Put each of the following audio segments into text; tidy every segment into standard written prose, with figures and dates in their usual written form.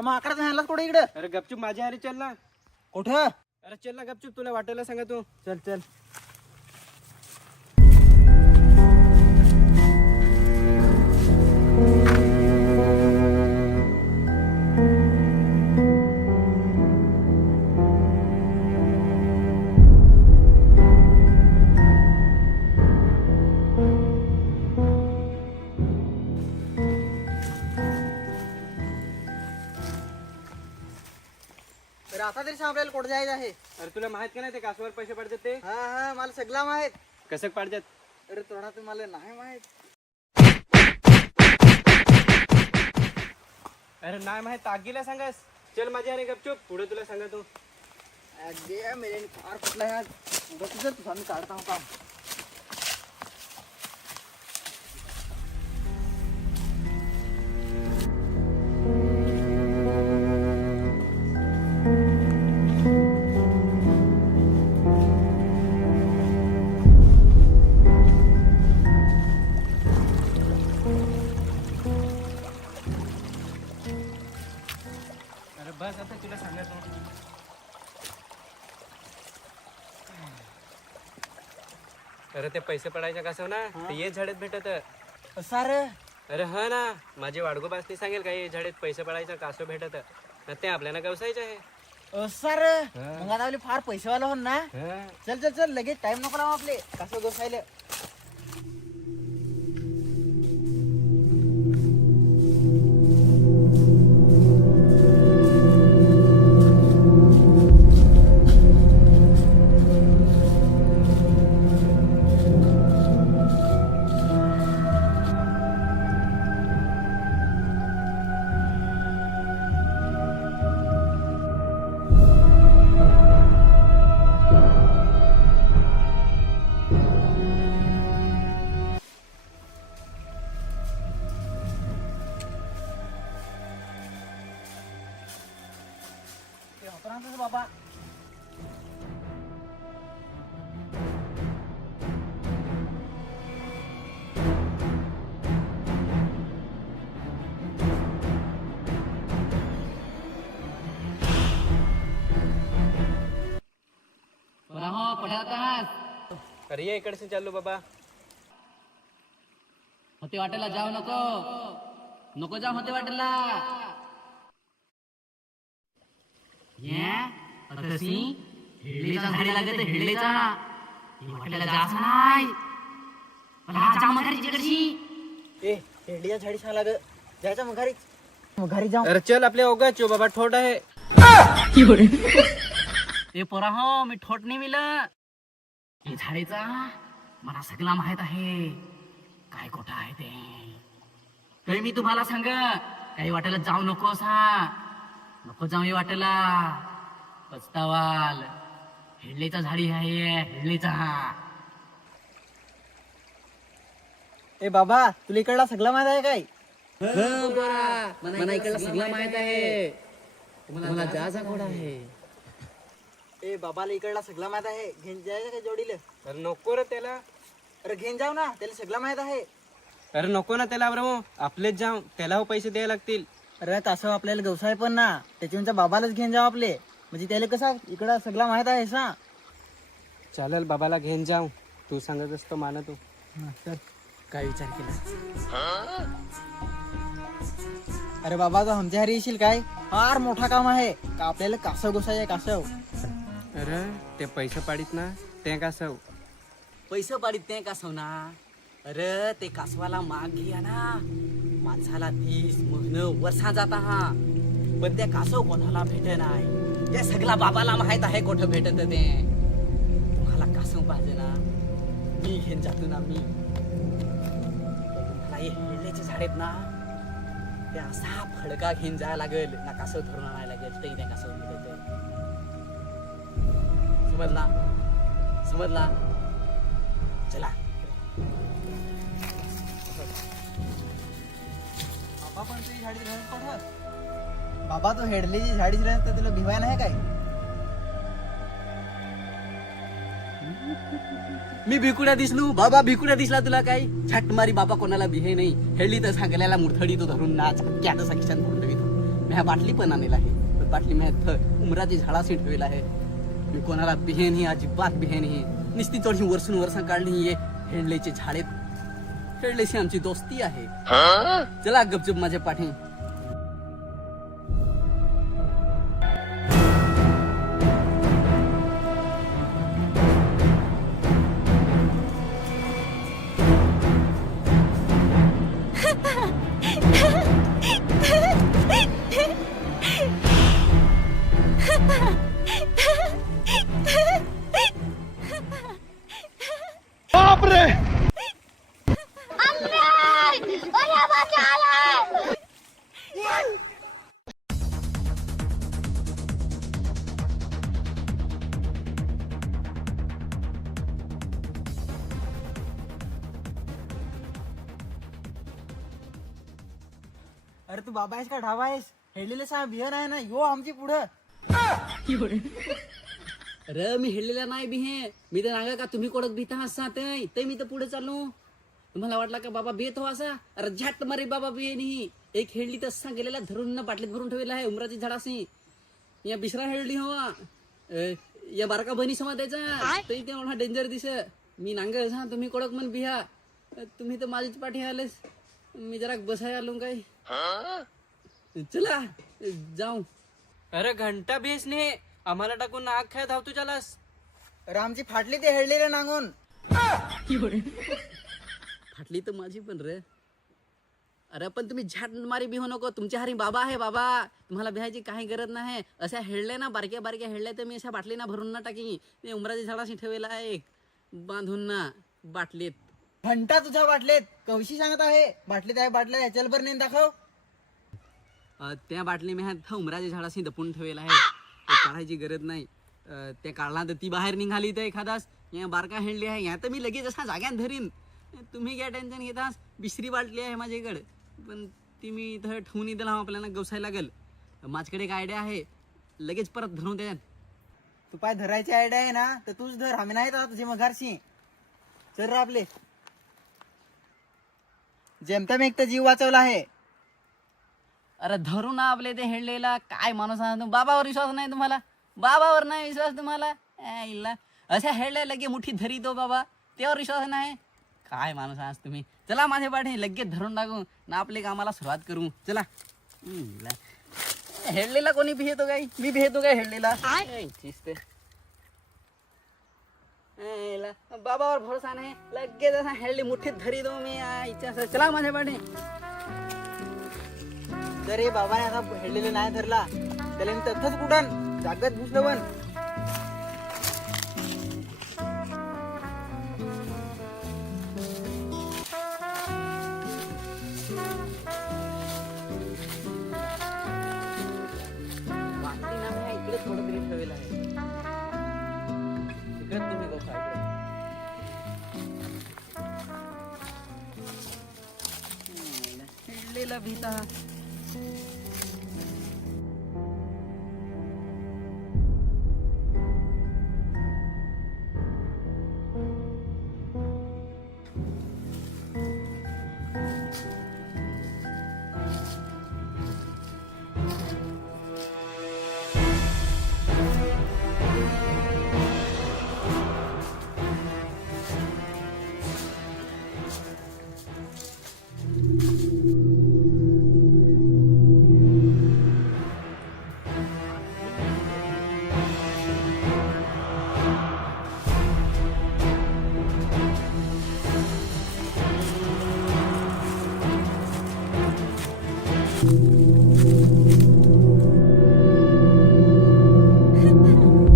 अरे मग अकरा ह्यालाच कुठे इकडे? अरे गपचूप माझ्या हारी चल ना. कुठं? अरे चल ना गपचूप, तुला वाटायला सांगा तू. चल चल. तर आता तरी सांग आपल्याला कुठे जायचं आहे? अरे तुला माहित का नाही ते कासवर पैसे पडतात ते? हा हा मला सगळं माहित. कसं पडतात? अरे थोडा तुम्हाला नाही माहित. अरे नाही माहित तागीला सांगास. चल माझ्या हारी गपचूप, पुढे तुला सांगा तू. अरे मेरे फार कुठला यार. उगाच जर तुझा मी काढता हो काम. अरे बस आता तुला सांगा तू. अरे ते पैसे पडायच्या कसं ना ते ये झाडेत भेटत. सर अरे हा ना, माझी वाडगोबासनी सांगेल का ये झाडेत पैसे पडायचं कासव भेटत ना, ते आपल्याला गवसायचं आहे. सर मग आता आपले फार पैसेवाला हो ना. हा. चल चल चल लगेच टाइम नको लावू आपले कसं गोसायला. बाबा अरे ये इकडे चाललो बाबा. होते वाटेला जाऊ नको, नको जाऊ होते वाटेला. कशी हिरलेचा झाडी लागत हिरलेचा वाटेला जायचं नाही. मला जा मग कशी ए हेडिया झाडी सांगा लाग जायचं मग घरी जाऊ. अरे चल आपल्या ओगा चो बाबा ठोट आहे. ते पोरा हो मी ठोट नाही मिलं. हे झाडीचा मला सगळं माहित आहे काय कुठं आहे ते. तरी मी तुम्हाला सांग काही वाटेला जाऊ नकोस. हा नको जाऊ वाटेला पचतावाल. हेडलेचा झाडी आहे हेडलेचा. ए बाबा तुला इकडला सगळं माहित आहे काय? मला इकडला सगळं माहित आहे. मला जायचा कोण आहे. ए बाबाला इकडला सगळं माहित आहे. घेऊन जायचं काय जोडीला? अरे नको रे त्याला. अरे घेऊन जाऊ ना त्याला सगळं माहित आहे. अरे नको ना त्याला. बरं आपलेच जाऊ, त्याला हो पैसे द्यायला लागतील. अरे तसं आपल्याला गवसाय पण ना त्याच्या बाबालाच घेऊन जाऊ आपले. म्हणजे त्याला कसं इकडं सगळं माहित आहे सा. चालेल बाबाला घेऊन जाऊ, तू सांगत असतो माना तू. चल काय विचार केला? अरे बाबा तो आमच्या घरी येशील काय? फार मोठा काम आहे का आपल्याला कासव गोसाय कासव. अरे ते पैसे पाडीत ना ते कासव. पैसे पाडीत ते कासवना. अरे ते कासवाला माग घ्या ना. माणसाला 30 महिनं वर्षा जाता हा, पण त्या कासव कोणाला भेट नाही. त्या सगळा बाबाला माहित आहे कुठं भेटत ते. तुम्हाला कासव पाहिजे ना, मी घेऊन जातो ना. मी तुम्हाला हे हेल्लेचे झाड आहेत ना, ते असा फडका घेऊन जायला लागेल ना. कासव धरून आणायला लागेल तरी त्या कासव भेटत. समजला समजला. चला बाबा पण तुझी झाडी बाबा तो हेडलीची झाडी तर तुला भिवाय नाही काय? मी भिकुड्या दिसलो बाबा. भिकुड्या दिसला तुला काय? छट मारी बाबा कोणाला भिहे नाही. हेळली तर सांगल्याला मुठडी तो धरून नाच क्यात सक्षम धरून ठेवी. मी ह्या बाटली पण आणलेला आहे. पण बाटली मी उमराची झाडाशी ठेवलेला आहे. मी कोणाला बिहे नाही, अजिबात बिहे नाही. नुसती थोडी वर्षा काढली ये हेडलेचे झाडे. हेडलेशी आमची दोस्ती आहे. चला गपचूप माझ्या पाठी. अरे तू बाबा आहेस का ढाबा आहेस? हेडलेले सांग बिहन आहे ना, यो आमची पुढं. अरे मी हेडलेला नाही बिहे. मी तर नागा का तुम्ही कोडक भीता हसात ते मी तर पुढे चाललो. तुम्हाला वाटला का बाबा बेत हो असा? अरे झट मारे बाबा बिहे नाही. एक हेडली तर असा गेलेला धरून ना बाटलीत भरून ठेवलेला आहे उमराची झाडाशी. या बिसरा हेडली हवा या बारका बहिणी समा द्यायचा ते तेवढा डेंजर दिस. मी नांगर हा तुम्ही कोडक मन बिहा. तुम्ही तर माझीच पाठी आलेस. मी जरा बसाय आलो काय. चला जाऊ. अरे घंटा बेस ने आम्हाला टाकून नाक खाय धावतो चालास. अरे आमची फाटली ते हेडलेले नांगून. फाटली तर माझी पण रे. अरे पण तुम्ही झाट मारी बिहू नको. तुमच्या हारी बाबा आहे बाबा. तुम्हाला बिहायची काही गरज नाही. अशा हेडल्या ना बारक्या बारक्या हेडल्या तर मी अशा बाटलीना भरून ना टाकी. ते उमराच्या झाडाशी ठेवलेला आहे बांधून ना बाटलीत. घंटा तुझ्या बाटलेत कवशी सांगत आहे. बाटलीत आहे बाटल्या चल बर नेन दाखव. त्या बाटली मी उमराच्या झाडाशी दपून ठेवलेला आहे. ते काढायची गरज नाही. ते काढला तर ती बाहेर निघाली तर एखादाच या बारका हेडली आहे. या तर मी लगेच असा जाग्यात धरीन. तुम्ही काय टेन्शन घेतास. बिसरी बाटली आहे माझ्याकडे पण ती मी इथं ठेवून दिला आपल्याला गवसायला लागेल. माझ्याकडे एक आयडिया आहे. लगेच परत धरून द्या. तू पाय धरायची आयडिया आहे ना तर तूच धर. आम्ही नाही तर तुझे मघारशी. चल रे आपले. जेमतेम एक तर जीव वाचवला आहे. अरे धरून आपले ते हेडलेला काय माणूस आहे. बाबावर विश्वास नाही तुम्हाला. बाबावर नाही विश्वास तुम्हाला. अशा हेडल्या लगे मुठी धरी तो बाबा त्यावर विश्वास नाही. काय माणूस आहात तुम्ही. चला माझ्या पाठी लगेच धरून टाकू ना आपले कामाला सुरुवात करू. चला. हेडलेला कोणी भिहेतो काय. मी भिहेतो काय हेडलेला. बाबावर भरोसा नाही. लगेच असा हेडली मुठीत धरी दो मी. चला माझ्या पाठी. जर हे बाबाने आता हेडलेले नाही धरला त्याला मी तथच कुठं जागत घुसलो पण. इकडे थोडं तरी ठेवलेलं आहे. इकडे तुम्ही बघा इकडे हेडलेला भीता.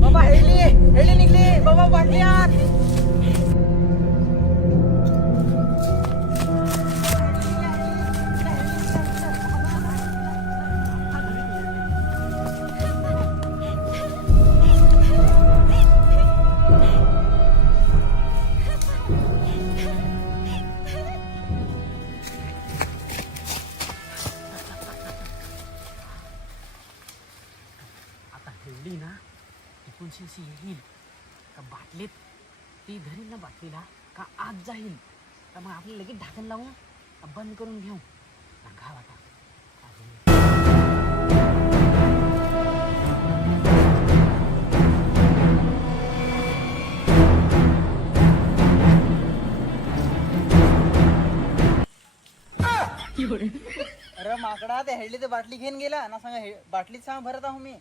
बाबा हेडली निघली. बाबा बाटली आत. आता हेडली ना टिकूनशी येईल का बाटलीत ती धरील ना बाटलीला का आत जाईल. तर मग आपल्याला लगेच ढाकण लावून बंद करून घेऊ ना घाव आता. अरे माकडा ते हेडली ते बाटली घेऊन गेला ना सांगा बाटलीत सांग भरत आहो मी